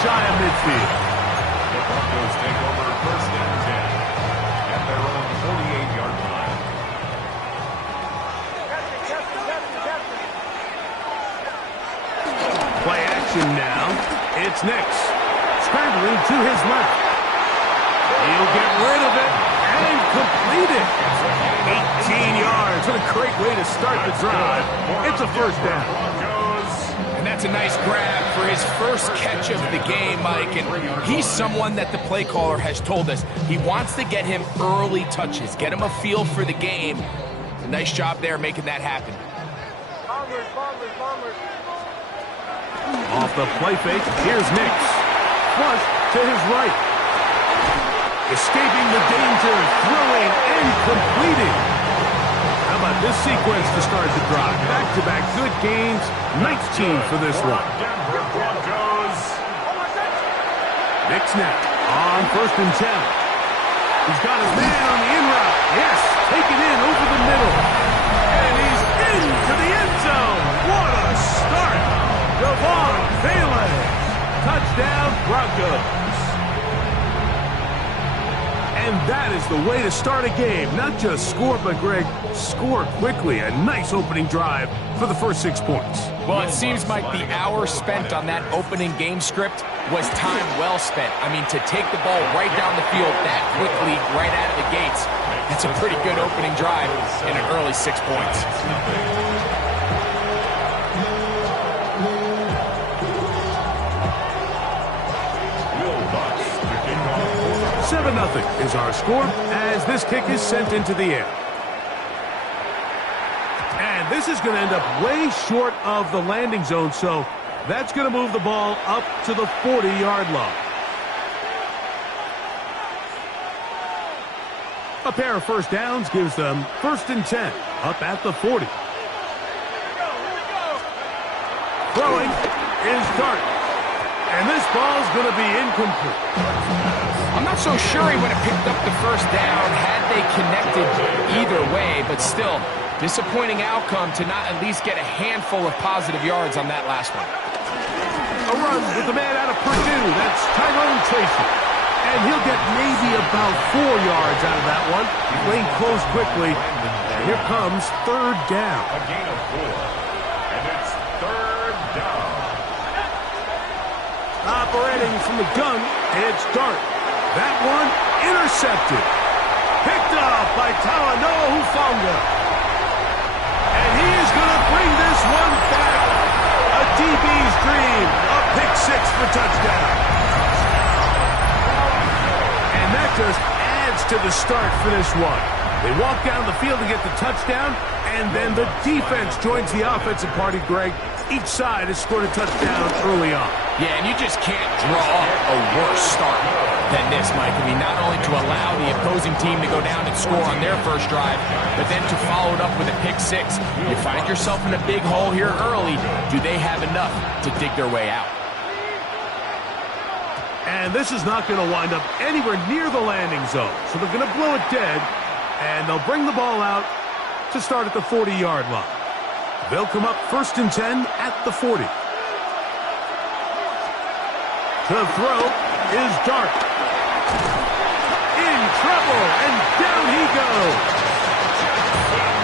shy of midfield. The Broncos take over 1st and 10 at their own 48-yard line. Play action now. It's Nix. Scrambling to his left. He'll get rid of it and complete it. 18 yards. What a great way to start the drive. It's a 1st down. And that's a nice grab for his first catch of the game, Mike. And he's someone that the play caller has told us he wants to get him early touches, get him a feel for the game. A nice job there making that happen. Off the play fake, here's Nix. Flush to his right. Escaping the danger, throwing and completing. How about this sequence to start the drive? Back-to-back good gains. 19 for this one. Nix now on 1st and 10. He's got his man on the in route. Yes, take it in over the middle. And he's into the end zone. What a start. Devon Vélez. Touchdown, Broncos. And that is the way to start a game. Not just score, but, Greg, score quickly. A nice opening drive for the first 6 points. Well, it seems like the hour spent on that opening game script was time well spent. I mean, to take the ball right down the field that quickly, right out of the gates, that's a pretty good opening drive in an early 6 points. 7-0 is our score as this kick is sent into the air. And this is going to end up way short of the landing zone, so that's going to move the ball up to the 40-yard line. A pair of 1st downs gives them 1st and 10 up at the 40. Throwing is Dart. And this ball's going to be incomplete. I'm not so sure he would have picked up the 1st down had they connected either way, but still, disappointing outcome to not at least get a handful of positive yards on that last one. A run with the man out of Purdue. That's Tyrone Tracy. And he'll get maybe about 4 yards out of that one. Playing close quickly. And here comes 3rd down. A gain of 4. And it's 3rd down. Operating from the gun, it's Dart. That one intercepted. Picked up by Talanoa Hufanga. And he is going to bring this one back. A DB's dream. A pick 6 for touchdown. And that just adds to the start for this one. They walk down the field to get the touchdown, and then the defense joins the offensive party, Greg. Each side has scored a touchdown early on. Yeah, and you just can't draw up a worse start than this, Mike. I mean, not only to allow the opposing team to go down and score on their first drive, but then to follow it up with a pick 6. You find yourself in a big hole here early. Do they have enough to dig their way out? And this is not going to wind up anywhere near the landing zone. So they're going to blow it dead, and they'll bring the ball out to start at the 40-yard line. They'll come up 1st and 10 at the 40. To throw is Dart. In trouble, and down he goes.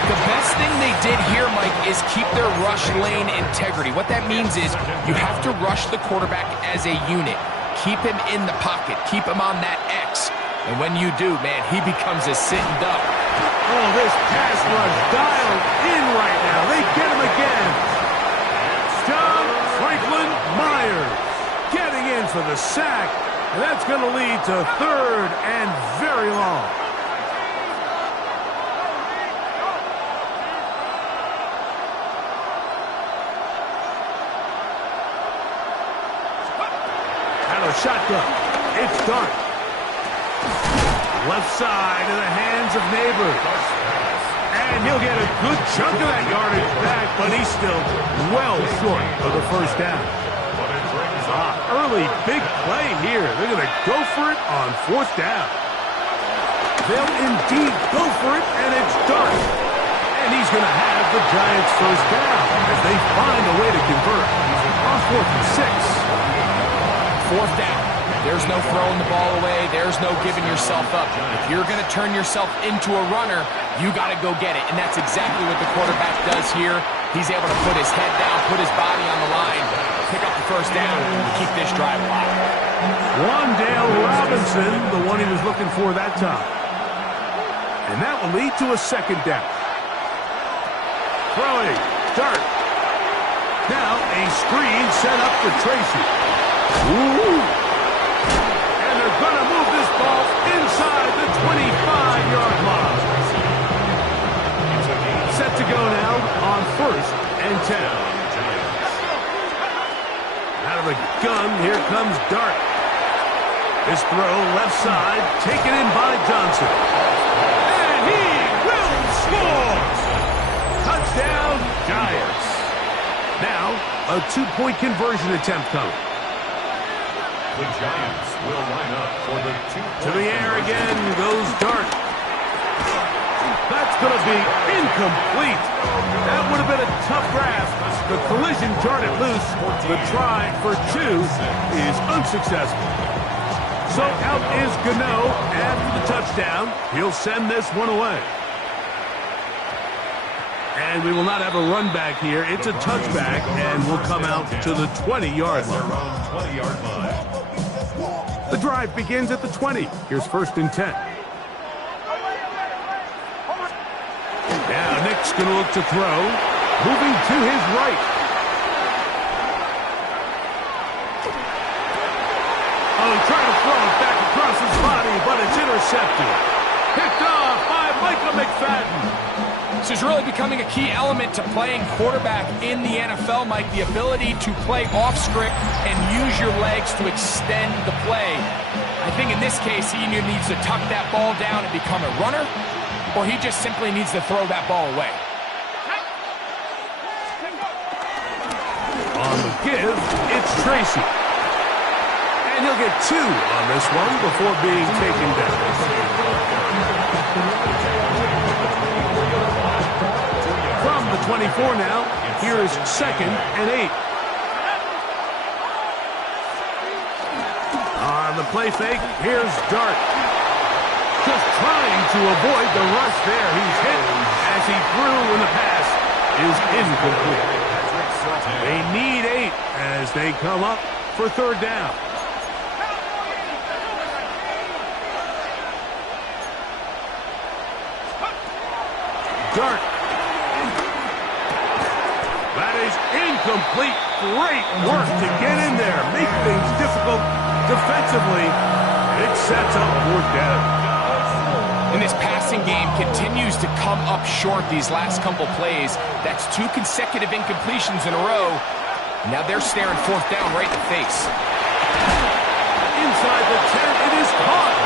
The best thing they did here, Mike, is keep their rush lane integrity. What that means is you have to rush the quarterback as a unit. Keep him in the pocket. Keep him on that X. And when you do, man, he becomes a sitting duck. Oh, this pass rush dialed in right now. They get him again. John Franklin Myers getting in for the sack. And that's going to lead to 3rd and very long. And a shotgun. It's Dart. Left side in the hands of Neighbors. And he'll get a good chunk of that yardage back, but he's still well short of the 1st down. Early big play here. They're going to go for it on 4th down. They'll indeed go for it, and it's Dart. And he's going to have the Giants' 1st down as they find a way to convert on 4th and 6. 4th down. There's no throwing the ball away. There's no giving yourself up. If you're going to turn yourself into a runner, you got to go get it. And that's exactly what the quarterback does here. He's able to put his head down, put his body on the line, pick up the 1st down, and keep this drive alive. Wan'Dale Robinson, the one he was looking for that time. And that will lead to a 2nd down. Throwing, Dart. Now a screen set up for Tracy. Ooh. And they're going to move this ball inside the 25-yard line. Set to go now on 1st and 10. Out of the gun, here comes Dart. His throw left side, taken in by Johnson. And he will score! Touchdown, Giants. Now, a 2-point conversion attempt coming. The Giants will line up for the 2-point To the air again goes Dart. That's going to be incomplete. That would have been a tough grasp. The collision darted loose. The try for 2 is unsuccessful. So out is Gano after the touchdown. He'll send this one away. And we will not have a run back here. It's a touchback, and we'll come out to the 20-yard line. The drive begins at the 20. Here's 1st and 10. Now Nick's going to look to throw. Moving to his right. Oh, he tried to throw it back across his body, but it's intercepted. Picked off by Micah McFadden. This is really becoming a key element to playing quarterback in the NFL, Mike. The ability to play off script and use your legs to extend the play. I think in this case, he either needs to tuck that ball down and become a runner, or he just simply needs to throw that ball away. On the give, it's Tracy. And he'll get 2 on this one before being taken down. From the 24 now, here is 2nd and 8. On the play fake, here's Dart. Just trying to avoid the rush there. He's hit as he threw when the pass is incomplete. They need 8 as they come up for 3rd down. Dart. That is incomplete. Great work to get in there. Make things difficult defensively. It sets up 4th down. And this passing game continues to come up short these last couple plays. That's 2 consecutive incompletions in a row. Now they're staring 4th down right in the face. Inside the 10, it is caught.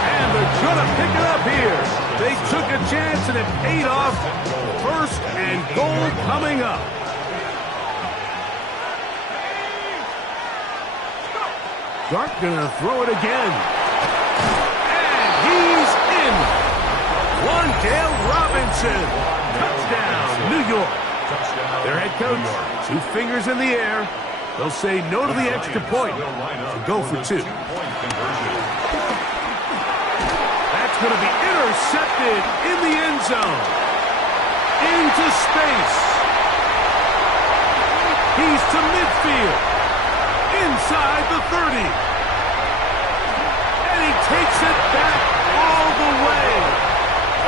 And they're going to pick it up here. They took a chance and it paid off. 1st and goal coming up. Dart going to throw it again. And he's in. Wan'Dale Robinson. Touchdown, New York. Their head coach, 2 fingers in the air. They'll say no to the extra point and go for 2. That's going to be intercepted in the end zone. Into space. He's to midfield. Inside the 30. And he takes it back all the way.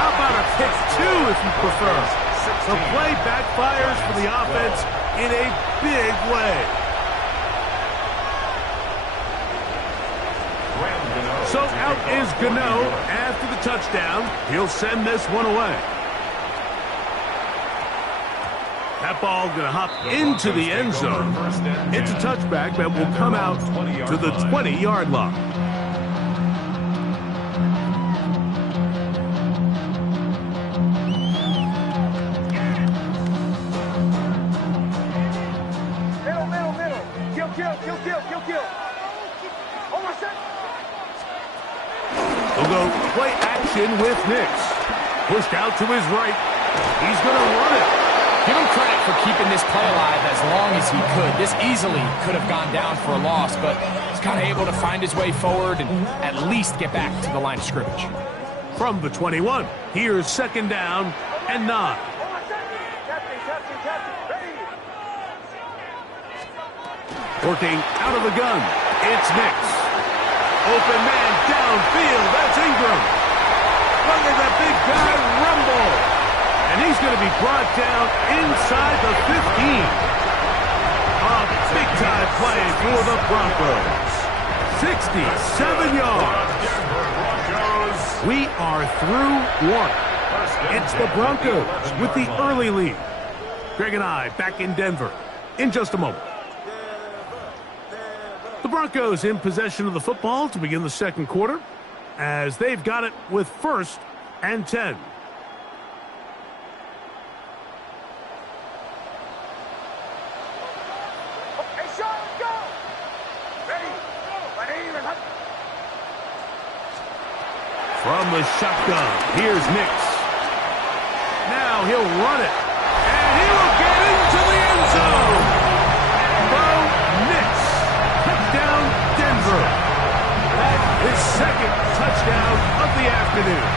How about a pick 2 if you prefer? The play backfires for the offense in a big way. So out is Gano after the touchdown. He'll send this one away. That ball going to hop into the end zone. It's a touchback that will come out to the 20-yard line. Kill. Almost set. They'll go play action with Nix. Pushed out to his right. He's going to run it. Give him credit for keeping this play alive as long as he could. This easily could have gone down for a loss, but he's kind of able to find his way forward and at least get back to the line of scrimmage. From the 21, here's 2nd down and 9. Working out of the gun, it's Nix. Open man downfield, that's Ingram. Look at that big guy rumble. And he's going to be brought down inside the 15. A big-time play for the Broncos. 67 yards. We are through 1. It's the Broncos with the early lead. Greg and I back in Denver in just a moment. The Broncos in possession of the football to begin the 2nd quarter as they've got it with 1st and 10. From the shotgun, here's Nix. Now he'll run it, and he will get into the end zone. Bo Nix, touchdown Denver. That's his 2nd touchdown of the afternoon.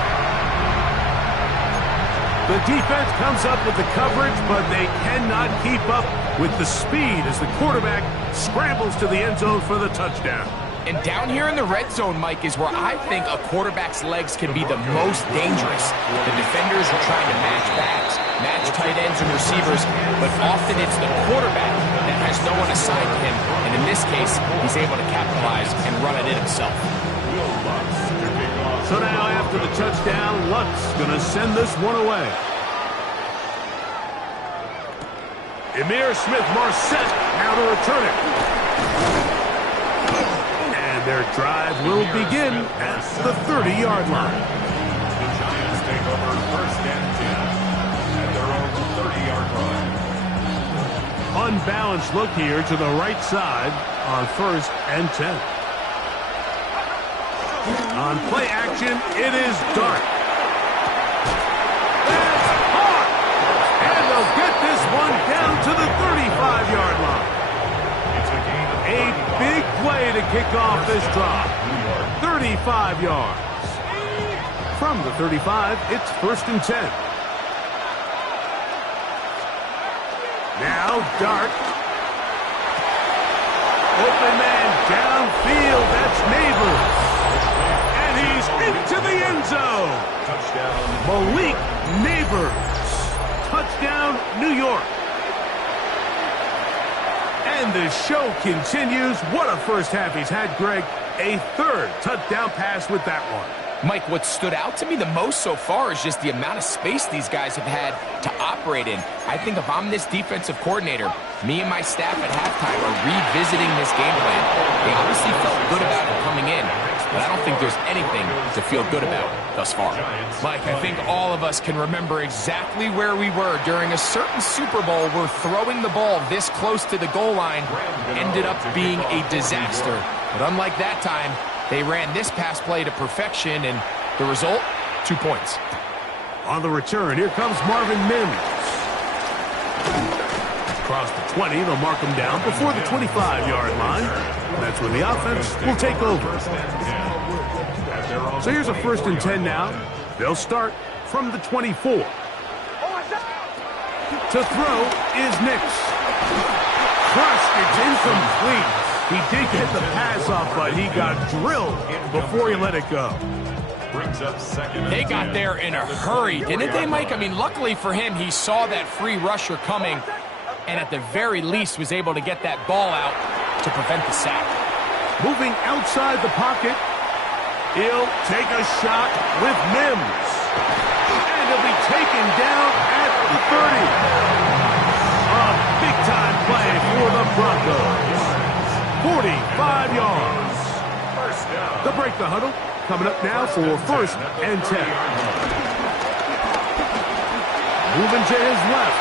The defense comes up with the coverage, but they cannot keep up with the speed as the quarterback scrambles to the end zone for the touchdown. And down here in the red zone, Mike, is where I think a quarterback's legs can be the most dangerous. The defenders are trying to match backs, match tight ends and receivers, but often it's the quarterback that has no one assigned to him. And in this case, he's able to capitalize and run it in himself. So now after the touchdown, Lutz going to send this one away. Emir Smith-Marset now to return it. Their drive will begin at the 30-yard line. The Giants take over 1st and 10 at their own 30-yard line. Unbalanced look here to the right side on 1st and 10. On play action, it is Dart. That's hard! And they'll get this one down to the 35-yard line. A big play to kick off this drive. 35 yards. From the 35, it's 1st and 10. Now Dart. Open man downfield. That's Neighbors. And he's into the end zone. Touchdown. Malik Neighbors. Touchdown, New York. And the show continues. What a first half he's had, Greg. A 3rd touchdown pass with that one. Mike, what stood out to me the most so far is just the amount of space these guys have had to operate in. I think if I'm this defensive coordinator, me and my staff at halftime are revisiting this game plan. They obviously felt good about it coming in, but I don't think there's anything to feel good about thus far. Mike, I think all of us can remember exactly where we were during a certain Super Bowl where throwing the ball this close to the goal line ended up being a disaster. But unlike that time, they ran this pass play to perfection, and the result, 2 points. On the return, here comes Marvin Mims. Across the 20, they'll mark him down before the 25-yard line. That's when the offense will take over. So here's a 1st and 10 now. They'll start from the 24. To throw is Nix. Crushed, it's incomplete. He did get the pass off, but he got drilled before he let it go. Brings up 2nd. They got there in a hurry, didn't they, Mike? I mean, luckily for him, he saw that free rusher coming, and at the very least was able to get that ball out to prevent the sack. Moving outside the pocket, he'll take a shot with Mims. And he'll be taken down at the 30. A big-time play for the Broncos. 45 yards. First down. They'll break the huddle. Coming up now for 1st and 10. Moving to his left.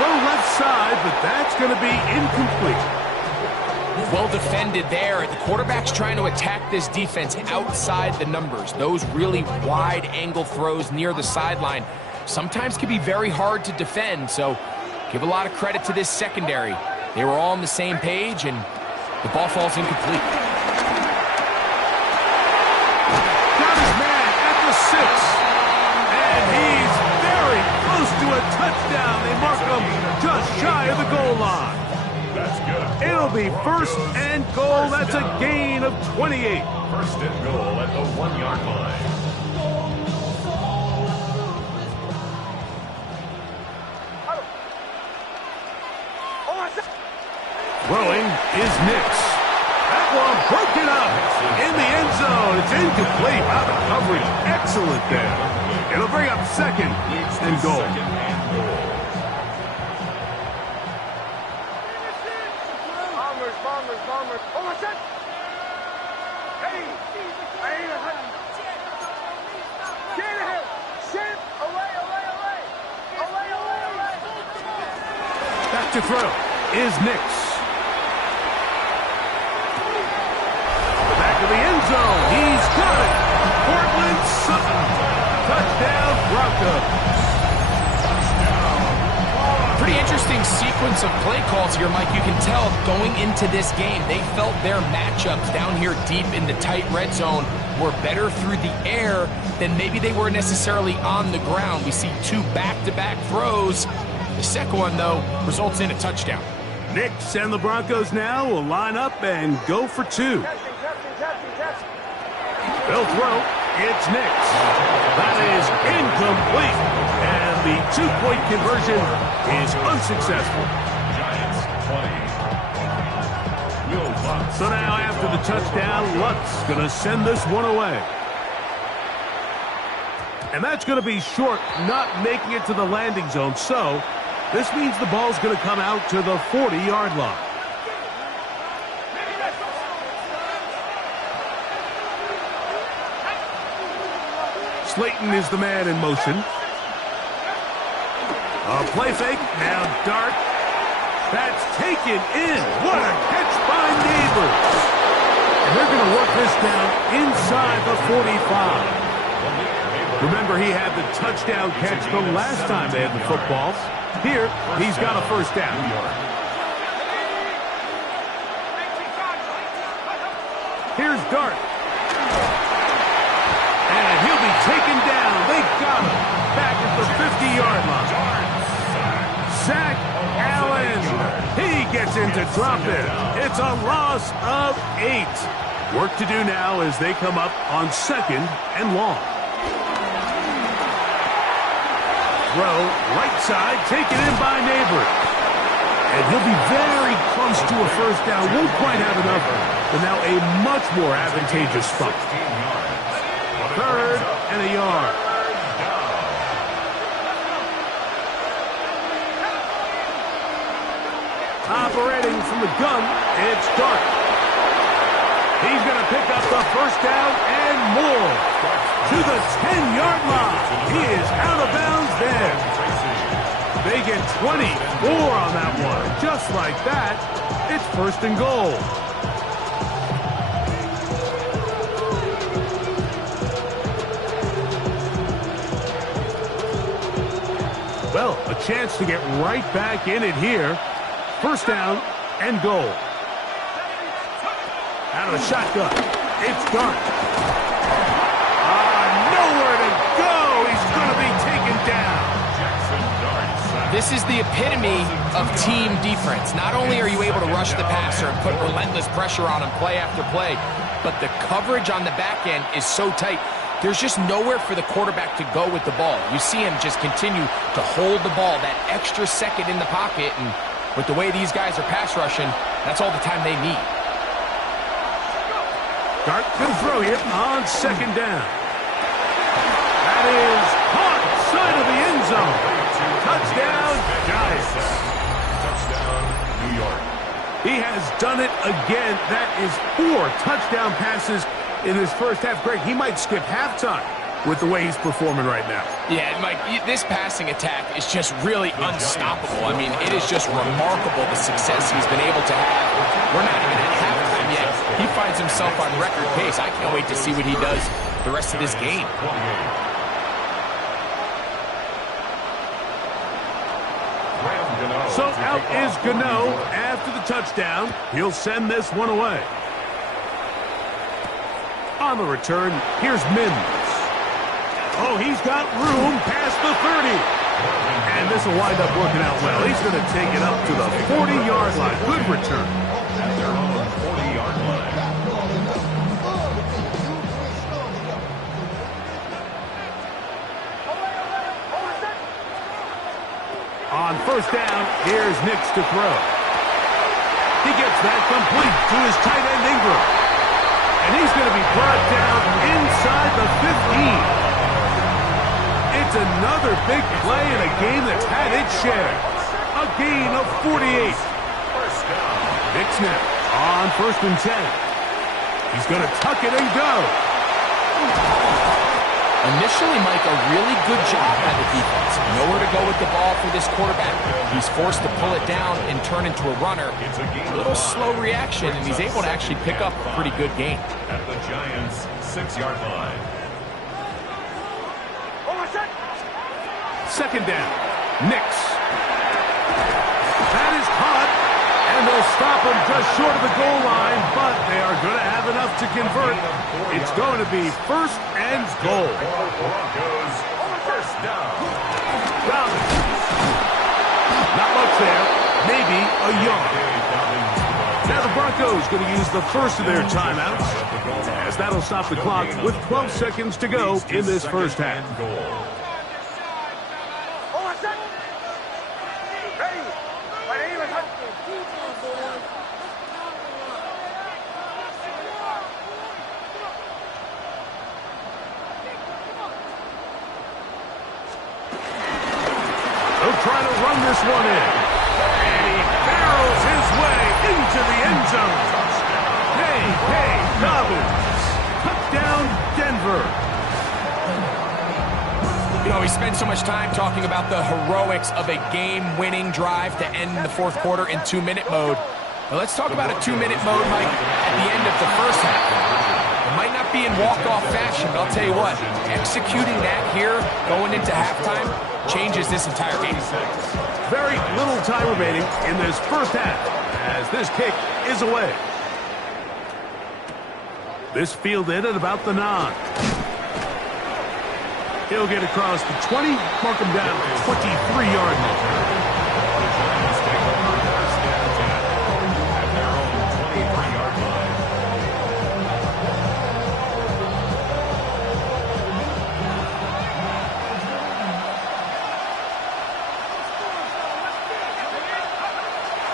Throw left side, but that's going to be incomplete. Well defended there. The quarterback's trying to attack this defense outside the numbers. Those really wide angle throws near the sideline sometimes can be very hard to defend, so give a lot of credit to this secondary. They were all on the same page, and the ball falls incomplete. Got his man at the 6, and he's very close to a touchdown. They mark him just shy of the goal line. That's good. It'll be 1st and goal. That's a gain of 28. 1st and goal at the 1-yard line. Throwing is Nix. That one broken up in the end zone. It's incomplete. Wow, the coverage excellent there. It'll bring up 2nd and goal. Back to throw is Nix. Back to the end zone. He's got it. Portland Sutton. Touchdown Broncos. Pretty interesting sequence of play calls here, Mike. You can tell going into this game, they felt their matchups down here deep in the tight red zone were better through the air than maybe they were necessarily on the ground. We see 2 back-to-back throws. The second one, though, results in a touchdown. Nix and the Broncos now will line up and go for 2. They'll throw. It's Nix. That is incomplete. And the 2-point conversion is unsuccessful. Giants 20. Will Lutz. So now after the touchdown, Lutz going to send this one away. And that's going to be short, not making it to the landing zone. So this means the ball's going to come out to the 40-yard line. Slayton is the man in motion. A play fake. Now Dart. That's taken in. What a catch by Neighbors. And they're going to work this down inside the 45. Remember, he had the touchdown catch the last time they had the football. Here, he's got a 1st down. Here's Dart. And he'll be taken down. They got him back at the 50-yard line. Zach Allen. He gets in to drop it. It's a loss of 8. Work to do now as they come up on 2nd and long. Throw, right side, taken in by Neighbor. And he'll be very close to a 1st down. Won't quite have enough, but now a much more advantageous spot. 3rd and a yard. Operating from the gun, it's Dart. He's going to pick up the 1st down and more. To the 10-yard line. He is out of bounds there. They get 24 on that one. Just like that, it's 1st and goal. Well, a chance to get right back in it here. 1st down and goal. Out of the shotgun. It's Dart. Nowhere to go. He's going to be taken down. This is the epitome of team defense. Not only are you able to rush the passer and put relentless pressure on him play after play, but the coverage on the back end is so tight. There's just nowhere for the quarterback to go with the ball. You see him just continue to hold the ball that extra second in the pocket, and with the way these guys are pass rushing, that's all the time they need. Dart can throw here on 2nd down. That is caught side of the end zone. Touchdown, Giants. Touchdown, New York. He has done it again. That is 4 touchdown passes in this 1st half. Greg, he might skip halftime with the way he's performing right now. Yeah, Mike, this passing attack is just really unstoppable. I mean, it is just remarkable the success he's been able to have. We're not even at halftime yet. He finds himself on record pace. I can't wait to see what he does the rest of this game. So out is Gano after the touchdown. He'll send this one away. On the return, here's Mims. Oh, he's got room past the 30. And this will wind up working out well. He's going to take it up to the 40-yard line. Good return. At their own 40-yard line. On first down, here's Nix to throw. He gets that complete to his tight end Ingram. And he's going to be brought down inside the 15. It's another big play in a game that's had its share. A gain of 48. Big snap on first and 10. He's going to tuck it and go. Initially, Mike, a really good job by the defense. Nowhere to go with the ball for this quarterback. He's forced to pull it down and turn into a runner. A little slow reaction, and he's able to actually pick up a pretty good gain. At the Giants' 6-yard line. Second down. Nix. That is caught. And they'll stop him just short of the goal line, but they are going to have enough to convert. It's going to be first and goal. Broncos, first down. Dobbins. Not much there. Maybe a yard. Now the Broncos going to use the first of their timeouts, as that'll stop the clock with 12 seconds to go in this first half. Trying to run this one in. And he barrels his way into the end zone. J.K. Dobbins. Touchdown, Denver. You know, we spend so much time talking about the heroics of a game-winning drive to end the fourth quarter in 2-minute mode. Well, let's talk about a 2-minute mode, Mike, at the end of the first half. It might not be in walk-off fashion, but I'll tell you what, executing that here, going into halftime, changes this entire game. Very little time remaining in this first half as this kick is away. This fielded at about the 9. He'll get across the 20, mark him down at the 23-yard line.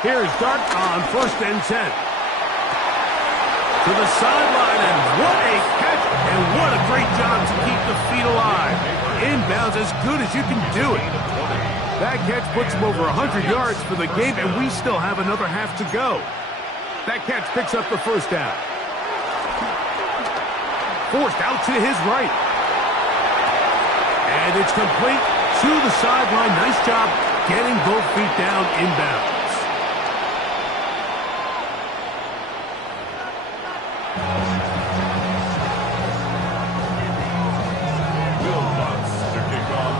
Here's Dart on first and 10. To the sideline, and what a catch, and what a great job to keep the feet alive. Inbounds as good as you can do it. That catch puts him over 100 yards for the game, and we still have another half to go. That catch picks up the first down. Forced out to his right. And it's complete to the sideline. Nice job getting both feet down inbounds.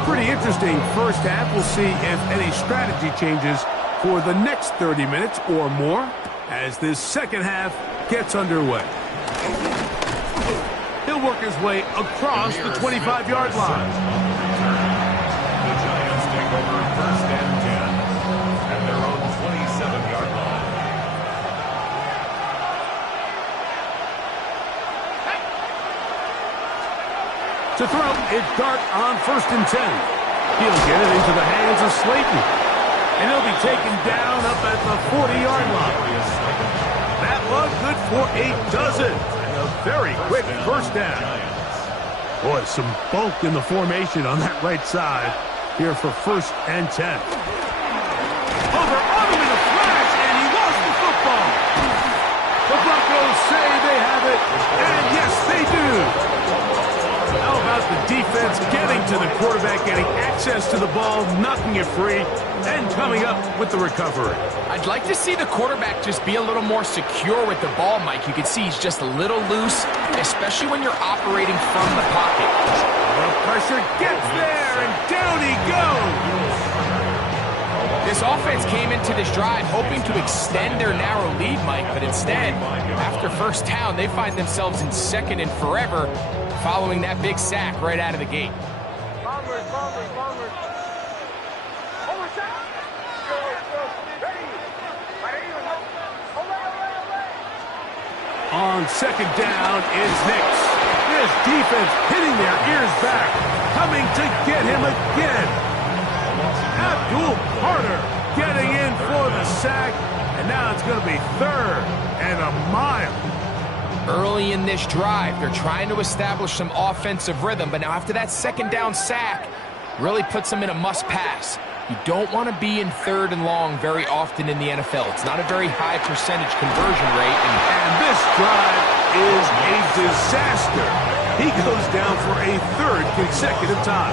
Pretty interesting first half. We'll see if any strategy changes for the next 30 minutes or more as this second half gets underway. He'll work his way across the 25-yard line. The Giants take over first and 10 at their own 27-yard line. To throw, it's Dart on first and 10. He'll get it into the hands of Slayton. And he'll be taken down up at the 40-yard line. That one good for a dozen. And a very quick first down. Boy, some bulk in the formation on that right side here for first and 10. Over on him in a flash, and he lost the football. The Broncos say they have it, and yes, they do. How about the defense getting to the quarterback, getting access to the ball, knocking it free, and coming up with the recovery. I'd like to see the quarterback just be a little more secure with the ball, Mike. You can see he's just a little loose, especially when you're operating from the pocket. The pressure gets there, and down he goes. This offense came into this drive hoping to extend their narrow lead, Mike, but instead, after first down, they find themselves in second and forever following that big sack right out of the gate. On second down is Nix. This defense hitting their ears back, coming to get him again. Abdul Carter getting in for the sack, and now it's going to be 3rd and a mile. Early in this drive, they're trying to establish some offensive rhythm, but now after that second down sack, really puts them in a must-pass. You don't want to be in 3rd and long very often in the NFL. It's not a very high percentage conversion rate. And this drive is a disaster. He goes down for a 3rd consecutive time.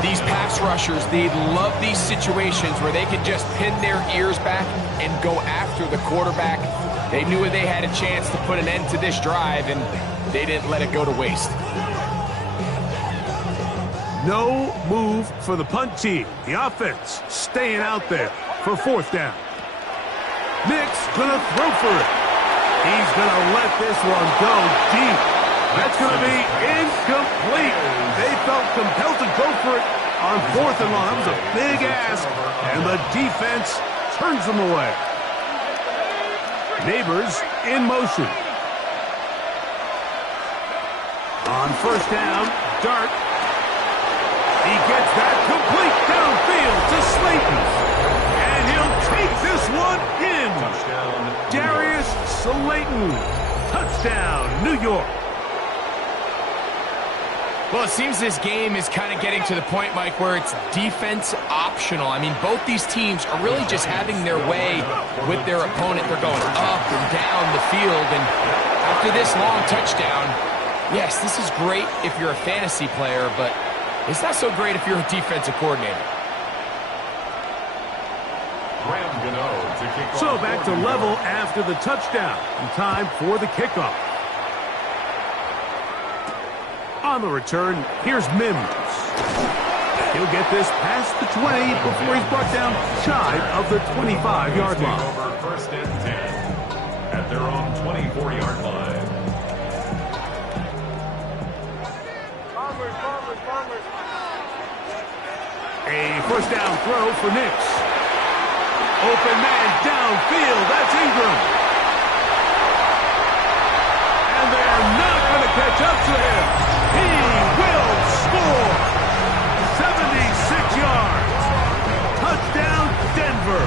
These pass rushers, they love these situations where they can just pin their ears back and go after the quarterback. They knew they had a chance to put an end to this drive, and they didn't let it go to waste. No move for the punt team. The offense staying out there for 4th down. Nick's gonna throw for it. He's gonna let this one go deep. That's going to be incomplete. They felt compelled to go for it on 4th and long. That was a big ask, and the defense turns them away. Neighbors in motion. On first down, Dart. He gets that complete downfield to Slayton. And he'll take this one in. Darius Slayton. Touchdown, New York. Well, it seems this game is kind of getting to the point, Mike, where it's defense optional. I mean, both these teams are really just having their way with their opponent. They're going up and down the field, and after this long touchdown, yes, this is great if you're a fantasy player, but it's not so great if you're a defensive coordinator. So back to level after the touchdown, and time for the kickoff. On the return, here's Mims. He'll get this past the 20 before he's brought down shy of the 25-yard line. Over 1st and 10 at their own 24-yard line. A first down throw for Nix. Open man downfield. That's Ingram. And they are not going to catch up to him. He will score. 76 yards. Touchdown, Denver.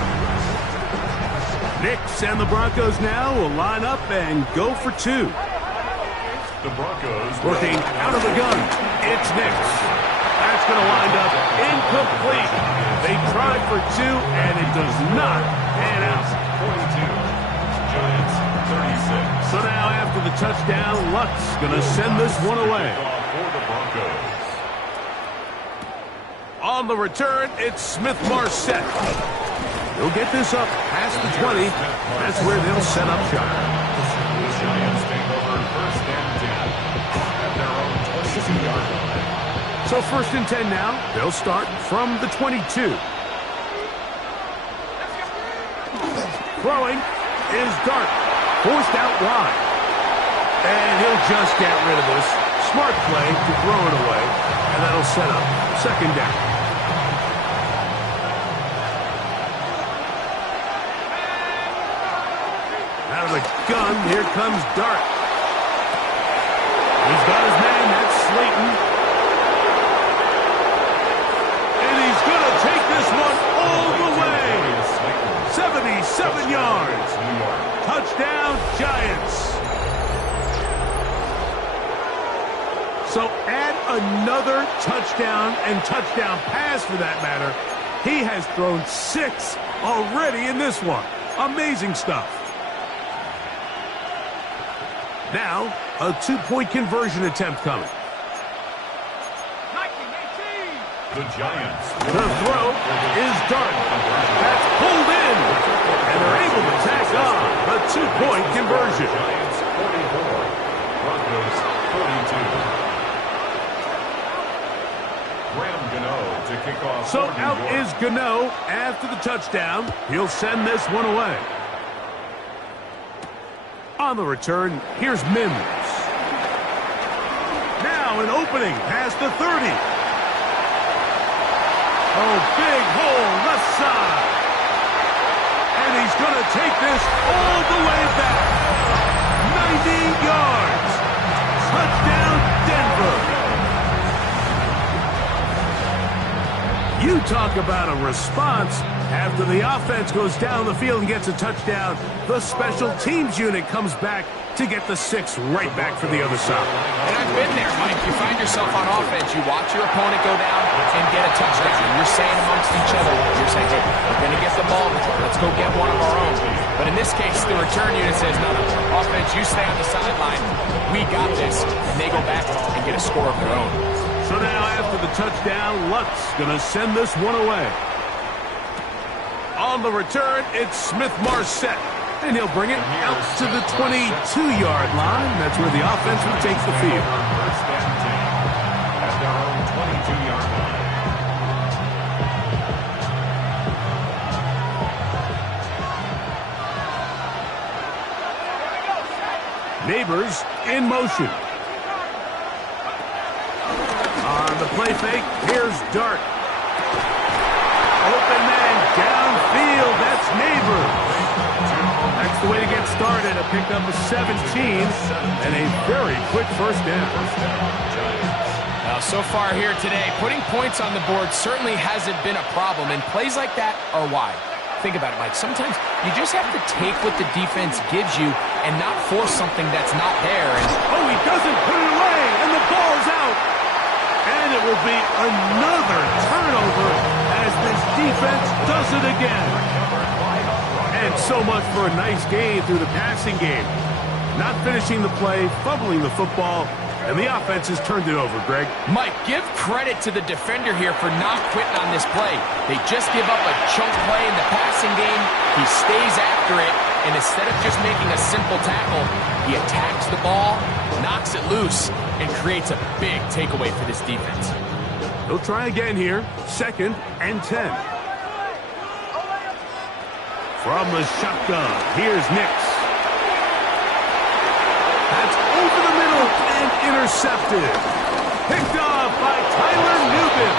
Nix and the Broncos now will line up and go for 2. The Broncos working out of the gun. It's Nix. That's going to wind up incomplete. They tried for 2, and it does not pan out. 42. Giants 36. So now after the touchdown, Luck's going to send this one away. For the Broncos. On the return, it's Smith-Marsette. He'll get this up past the 20. That's where they'll set up shop. The Giants take over 1st and 10 at their own 22-yard line. So 1st and 10 now. They'll start from the 22. Throwing is Dart. Forced out wide. And he'll just get rid of this. Smart play to throw it away. And that'll set up 2nd down. Out of the gun, here comes Dart. He's got his man, that's Slayton. And he's going to take this one all the way. 77 yards. Touchdown, Giants. So add another touchdown and touchdown pass for that matter. He has thrown 6 already in this one. Amazing stuff. Now, a 2-point conversion attempt coming. The Giants. The throw is Dart. That's pulled in. And they're able to tack on a 2-point conversion. Giants 44. Broncos 42. Graham Gano to kick off. So out is Gano after the touchdown. He'll send this one away. On the return, here's Mims. Now an opening past the 30. Oh, big hole left side. And he's going to take this all the way back. 90 yards. Touchdown, Denver. You talk about a response. After the offense goes down the field and gets a touchdown, the special teams unit comes back to get the 6 right back for the other side. And I've been there, Mike. You find yourself on offense, you watch your opponent go down and get a touchdown. And you're saying amongst each other, you're saying, hey, we're going to get the ball. Let's go get one of our own. But in this case, the return unit says, no, offense, you stay on the sideline. We got this. And they go back and get a score of their own. So now after the touchdown, Lutz going to send this one away. On the return, it's Smith-Marsette. And he'll bring it out to the 22-yard line. That's where the offense will take the field. First and 10 at their own 22-yard line. Neighbors in motion. On the play fake, here's Dart. Open man downfield. That's Neighbors. That's the way to get started. A pickup of 17 and a very quick first down. Now, so far here today, putting points on the board certainly hasn't been a problem, and plays like that are why. Think about it, Mike. Sometimes you just have to take what the defense gives you and not force something that's not there. And oh, he doesn't put it away, and the ball's out. And it will be another turnover as this defense does it again. And so much for a nice game through the passing game. Not finishing the play, fumbling the football, and the offense has turned it over, Greg. Mike, give credit to the defender here for not quitting on this play. They just give up a chunk play in the passing game. He stays after it, and instead of just making a simple tackle, he attacks the ball, knocks it loose, and creates a big takeaway for this defense. They'll try again here. 2nd and 10. From the shotgun, here's Nix. That's over the middle and intercepted. Picked off by Tyler Nubin.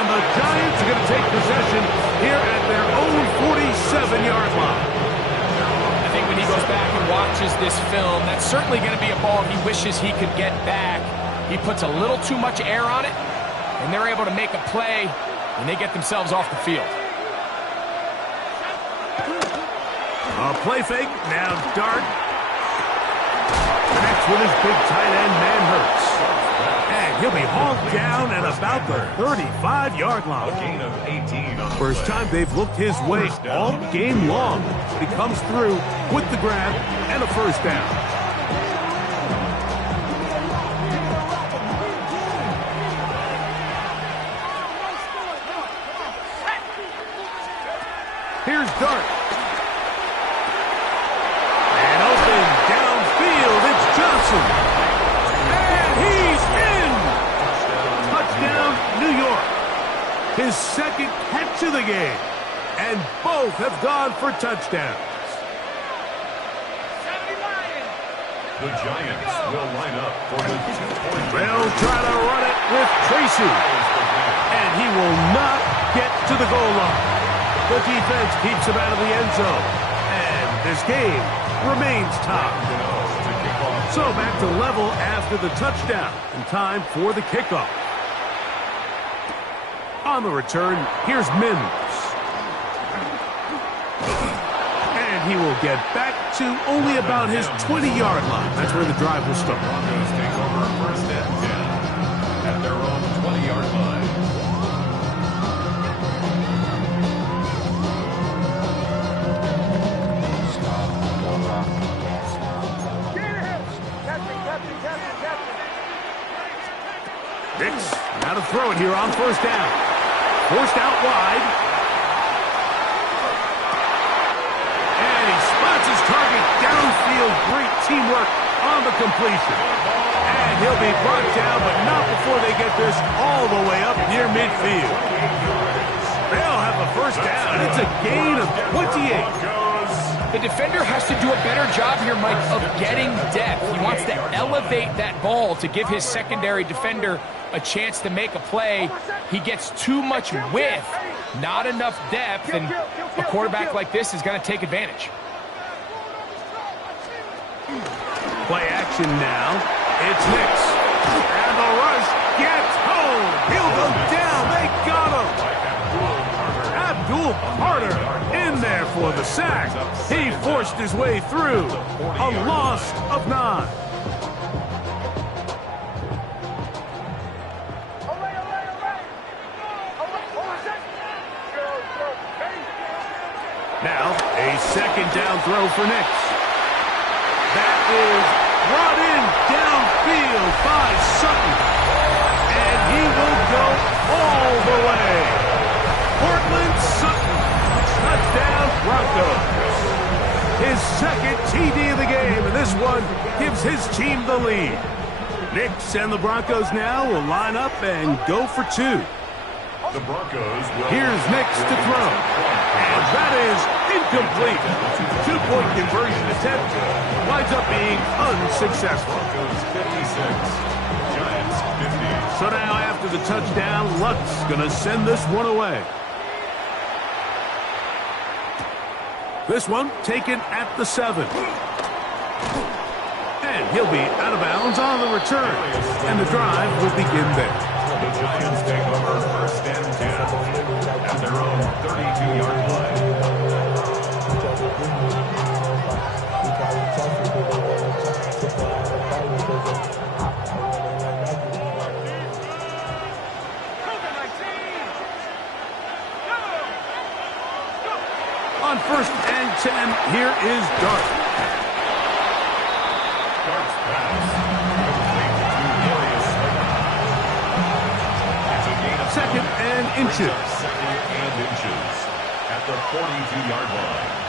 And the Giants are going to take possession here at their own 47-yard line. I think when he goes back and watches this film, that's certainly going to be a ball he wishes he could get back. He puts a little too much air on it, and they're able to make a play, and they get themselves off the field. A play fake, now Dart. Connects with his big tight end, Manhurts. And he'll be hauled down at about the 35-yard line. A gain of 18 on the First play. time they've looked his way all game long. But he comes through with the grab and a first down. Here's Dart. And open downfield, it's Johnson. And he's in! Touchdown, New York. His 2nd catch of the game. And both have gone for touchdowns. The Giants will line up for the 2-point. They'll try to run it with Tracy. And he will not get to the goal line. The defense keeps him out of the end zone. And this game remains tied. So back to level after the touchdown. And time for the kickoff. On the return, here's Mims. And he will get back to only about his 20-yard line. That's where the drive will start. Broncos take over 1st and 10 at their own 20-yard line. Nix Now to throw it here on first down. Forced out wide. And he spots his target downfield. Great teamwork on the completion. And he'll be brought down, but not before they get this all the way up near midfield. They'll have a first down. It's a gain of 28. The defender has to do a better job here, Mike, of getting depth. He wants to elevate that ball to give his secondary defender a chance to make a play. He gets too much width, not enough depth, and a quarterback like this is going to take advantage. Play action now. It's Nix. And the rush gets home. He'll go down. They got him. Abdul Carter in there for the sack. He forced his way through. A loss of 9. Now, a second down throw for Nix. That is brought in downfield by Sutton. And he will go all the way. Portland Sutton, touchdown Broncos. His second TD of the game, and this one gives his team the lead. Nix and the Broncos now will line up and go for 2. The Broncos will... Here's Nix to throw. And that is incomplete. 2-point conversion attempt winds up being unsuccessful. Broncos 56, Giants 50. So now after the touchdown, Luck's going to send this one away. This one taken at the 7. And he'll be out of bounds on the return. And the drive will begin there. The Giants take over first and 10 at their own 32-yard line. On first and 10, here is Dart. Dart's pass complete to Elias Slater. It's a gain of Second and inches. Second and inches at the 42-yard line.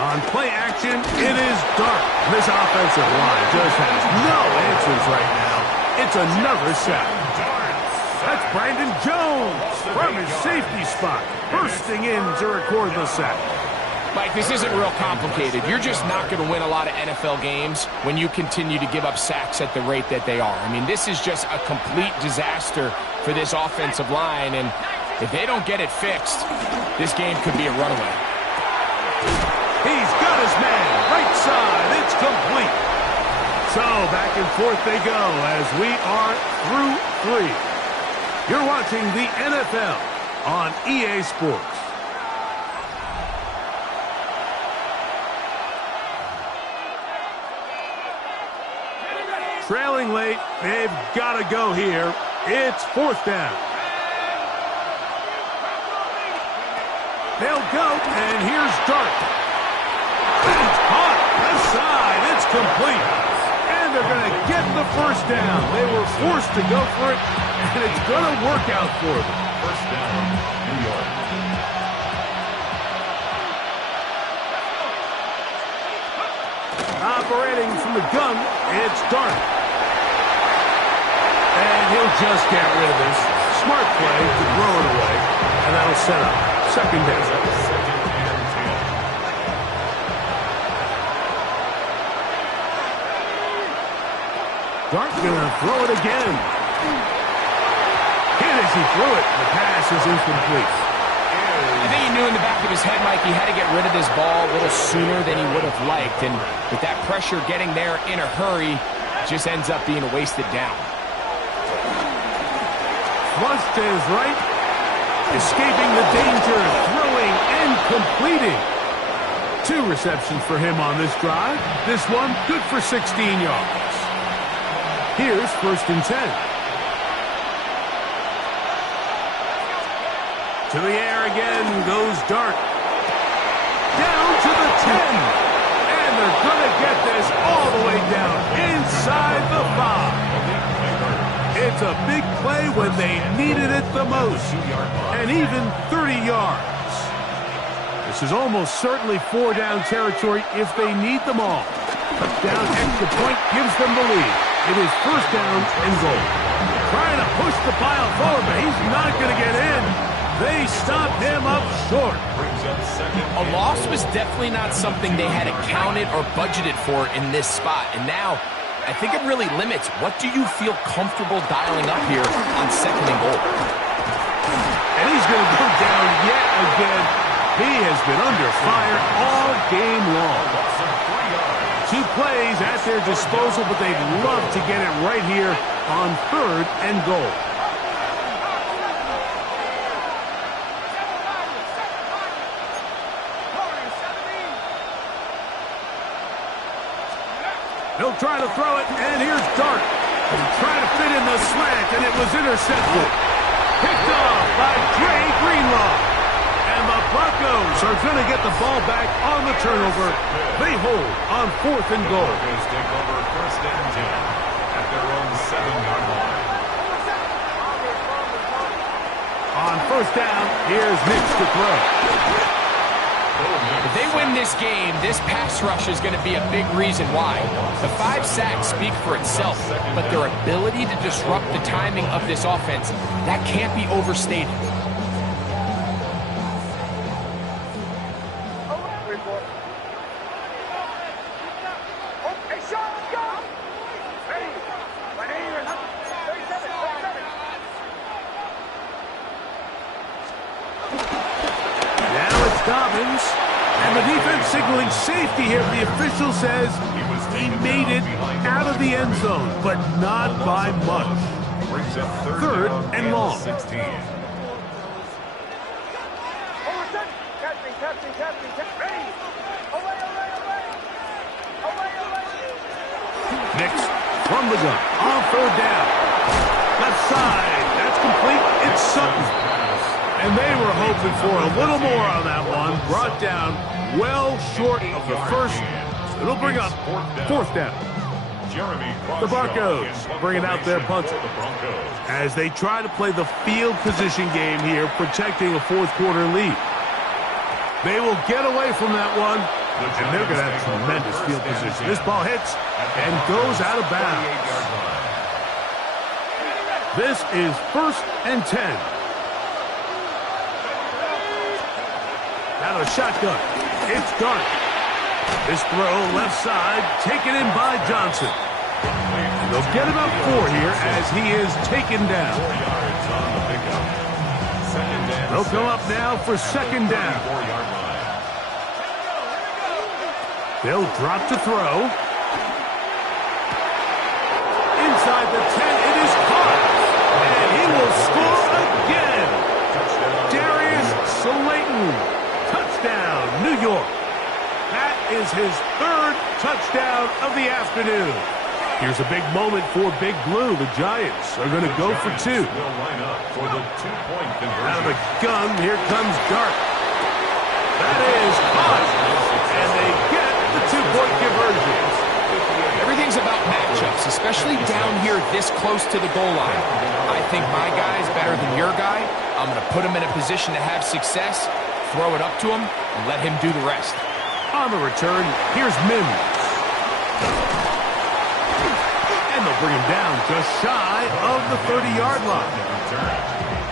On play action, it is Dart. This offensive line just has no answers right now. It's another sack. That's Brandon Jones from his safety spot, bursting in to record the sack. Mike, this isn't real complicated. You're just not going to win a lot of NFL games when you continue to give up sacks at the rate that they are. I mean, this is just a complete disaster for this offensive line, and if they don't get it fixed, this game could be a runaway. He's got his man, right side, it's complete. So back and forth they go as we are through 3. You're watching the NFL on EA Sports. Trailing late, they've got to go here. It's 4th down. They'll go, and here's Dart. And caught, left side, it's complete. And they're going to get the first down. They were forced to go for it, and it's going to work out for them. First down, New York. Operating from the gun, it's Dart. And he'll just get rid of this. Smart play to throw it away, and that'll set up second down. Second and 10. Dart gonna throw it again. Hit as he threw it. The pass is incomplete. I think he knew in the back of his head, Mike, he had to get rid of this ball a little sooner than he would have liked. And with that pressure getting there in a hurry, it just ends up being a wasted down. Flush to his right. Escaping the danger, throwing and completing. 2 receptions for him on this drive. This one good for 16 yards. Here's first and 10. To the air again goes Dart. Down to the 10. And they're going to get this all the way down inside the 5. It's That's a big play when they needed it the most. And even 30 yards. This is almost certainly 4-down territory if they need them all. Touchdown extra point gives them the lead. It is 1st down and goal. Trying to push the pile forward, but he's not going to get in. They stop him up short. A loss was definitely not something they had accounted or budgeted for in this spot. And now, I think it really limits what do you feel comfortable dialing up here on 2nd and goal. And he's going to go down yet again. He has been under fire all game long. 2 plays at their disposal, but they'd love to get it right here on 3rd and goal. He'll try to throw it, and here's Dart. Trying to fit in the slant, and it was intercepted. Picked off by Dre Greenlaw. And the Broncos are going to get the ball back on the turnover. They hold on 4th and goal. Broncos take over 1st and 10 at their own 7-yard line. On 1st down, here's Nix to throw. If they win this game, this pass rush is going to be a big reason why. The 5 sacks speak for itself, but their ability to disrupt the timing of this offense, that can't be overstated. Now it's Dobbins. And the defense signaling safety here. The official says he made it out of the end zone, but not by much. 3rd and long. Nix from the gun on 3rd down. Left side. That's complete. It's Sutton. And they were hoping for a little more on that one. Brought down well short of the first. So it'll bring up 4th down. The Broncos bringing out their punter as they try to play the field position game here, protecting a 4th quarter lead. They will get away from that one, and they're going to have tremendous field position. This ball hits and goes out of bounds. This is 1st and 10. Out of a shotgun. It's Dart. This throw left side taken in by Johnson. They'll get him up 4 here as he is taken down. They'll come up now for 2nd down. They'll drop to throw. Inside the 10, it is caught. And he will score again. Darius Slayton. Touchdown, New York. That is his 3rd touchdown of the afternoon. Here's a big moment for Big Blue. The Giants are going to go for 2. Out of the gun, here comes Dart. That is caught. And they get the 2-point conversion. Everything's about matchups, especially down here this close to the goal line. I think my guy is better than your guy. I'm going to put him in a position to have success. Throw it up to him, and let him do the rest. On the return, here's Mims. And they'll bring him down just shy of the 30-yard line.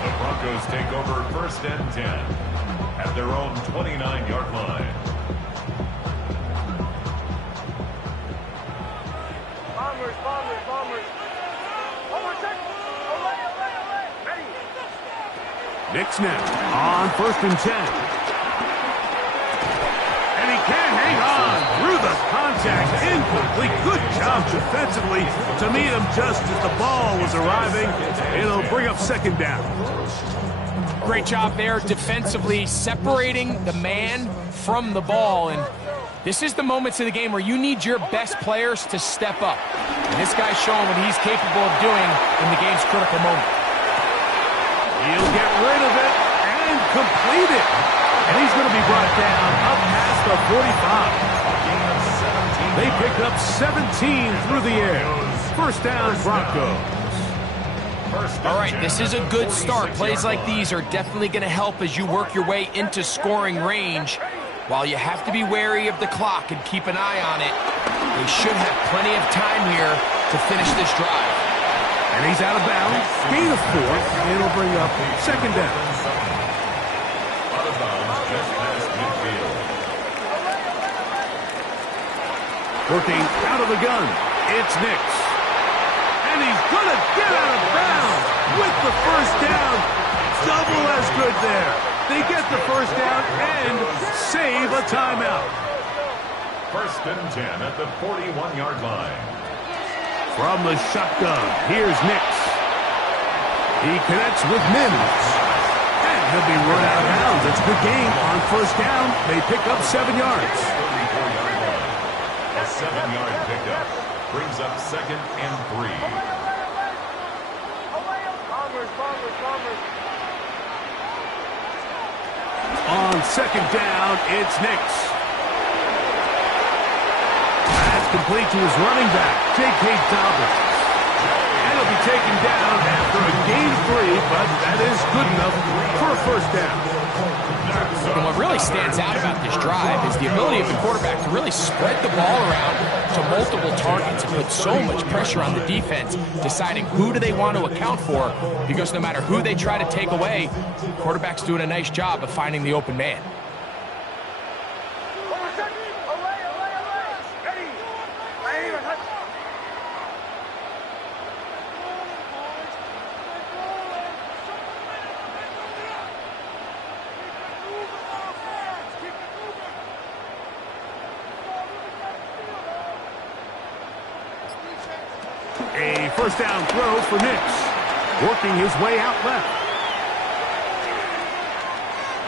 The Broncos take over 1st and 10 at their own 29-yard line. Bombers. Nix now on 1st and 10. And he can't hang on through the contact. Incomplete. Good job defensively to meet him just as the ball was arriving. It'll bring up 2nd down. Great job there defensively, separating the man from the ball. And this is the moments of the game where you need your best players to step up. And this guy's showing what he's capable of doing in the game's critical moment. He'll get rid of it and complete it. And he's going to be brought down up past the 45. They picked up 17 through the air. 1st down, Broncos. All right, this is a good start. Plays like these are definitely going to help as you work your way into scoring range. While you have to be wary of the clock and keep an eye on it, they should have plenty of time here to finish this drive. And he's out of bounds. Gain of 4, and it'll bring up second down. Out of bounds, just past midfield. Working out of the gun, it's Nix. And he's going to get out of bounds with the first down. Double as good there. They get the first down and save a timeout. First and 10 at the 41-yard line. From the shotgun, here's Nix. He connects with Mims. And he'll be run out of bounds. It's a good game on first down. They pick up 7 yards. 34-yard line. A 7-yard pickup brings up second and 3. On second down, it's Nix. That's complete to his running back, J.K. Dobbins. And he'll be taken down after a gain of 3, but that is good enough for a first down. And what really stands out about this drive is the ability of the quarterback to really spread the ball around to multiple targets and put so much pressure on the defense, deciding who do they want to account for, because no matter who they try to take away, the quarterback's doing a nice job of finding the open man. A first down throw for Nix, working his way out left.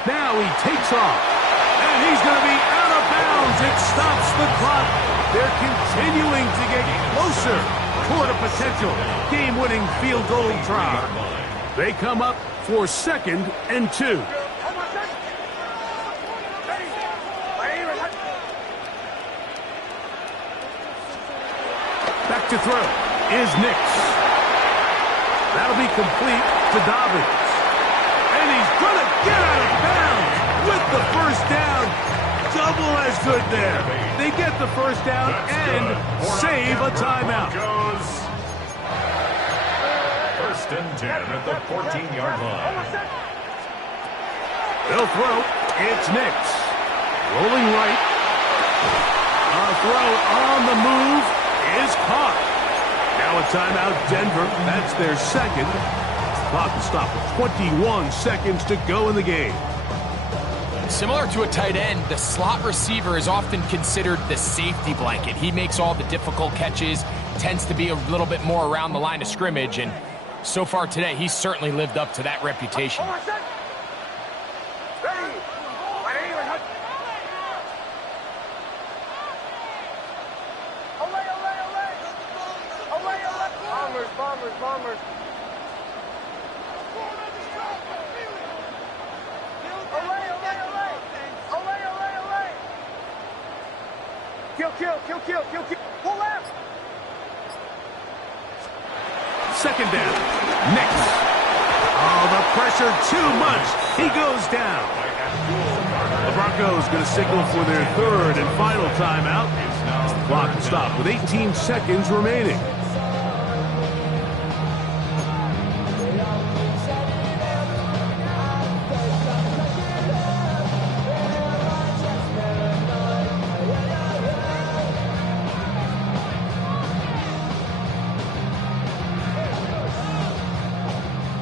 Now he takes off, and he's going to be out of bounds. It stops the clock. They're continuing to get closer toward a potential game-winning field goal try. They come up for second and 2. Back to throw is Nix. That'll be complete to Dobbins. And he's going to get out of bounds with the first down. Double as good there. They get the first down and save a timeout. First and 10 at the 14-yard line. They'll throw. It's Nix. Rolling right. A throw on the move is caught. Now a timeout, Denver. That's their second. Clock will stop with 21 seconds to go in the game. Similar to a tight end, the slot receiver is often considered the safety blanket. He makes all the difficult catches, tends to be a little bit more around the line of scrimmage, and so far today, he's certainly lived up to that reputation. Bombers. Kill. Pull left. Second down. Nix. Oh, the pressure too much. He goes down. The Broncos going to signal for their third and final timeout. The clock will stop with 18 seconds remaining.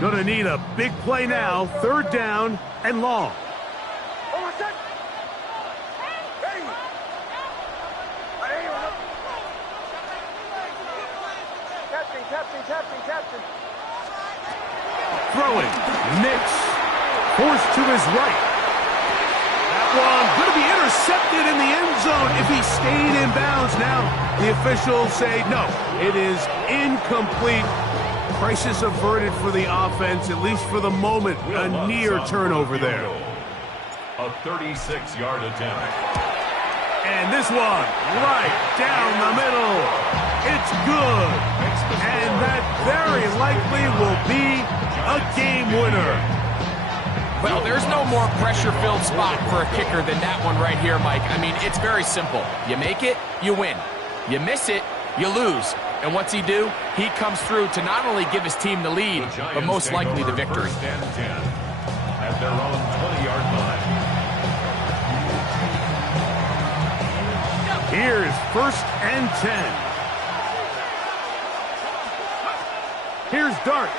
Going to need a big play now. Third down and long. Captain. Throwing. Nix. Forced to his right. That one going to be intercepted in the end zone if he stayed in bounds. Now the officials say no. It is incomplete. Crisis averted for the offense, at least for the moment. A near turnover there. A 36-yard attempt. And this one right down the middle. It's good. And that very likely will be a game winner. Well, there's no more pressure-filled spot for a kicker than that one right here, Mike. I mean, it's very simple. You make it, you win. You miss it, you lose. And what's he do? He comes through to not only give his team the lead, but most likely the victory. First and 10 at their own 20-yard line. Here's first and 10. Here's Dart.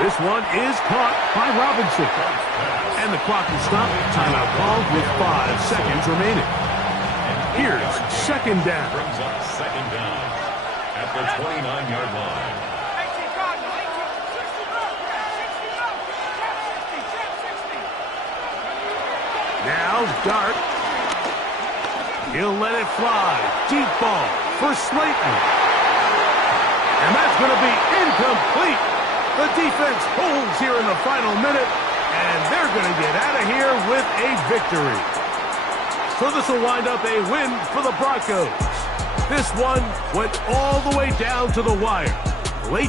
This one is caught by Robinson. And the clock will stop. Timeout called with 5 seconds remaining. Here's second down. Brings up second down at the 29-yard line. Now Dart. He'll let it fly. Deep ball for Slayton. And that's going to be incomplete. The defense holds here in the final minute, and they're going to get out of here with a victory. So this will wind up a win for the Broncos. This one went all the way down to the wire.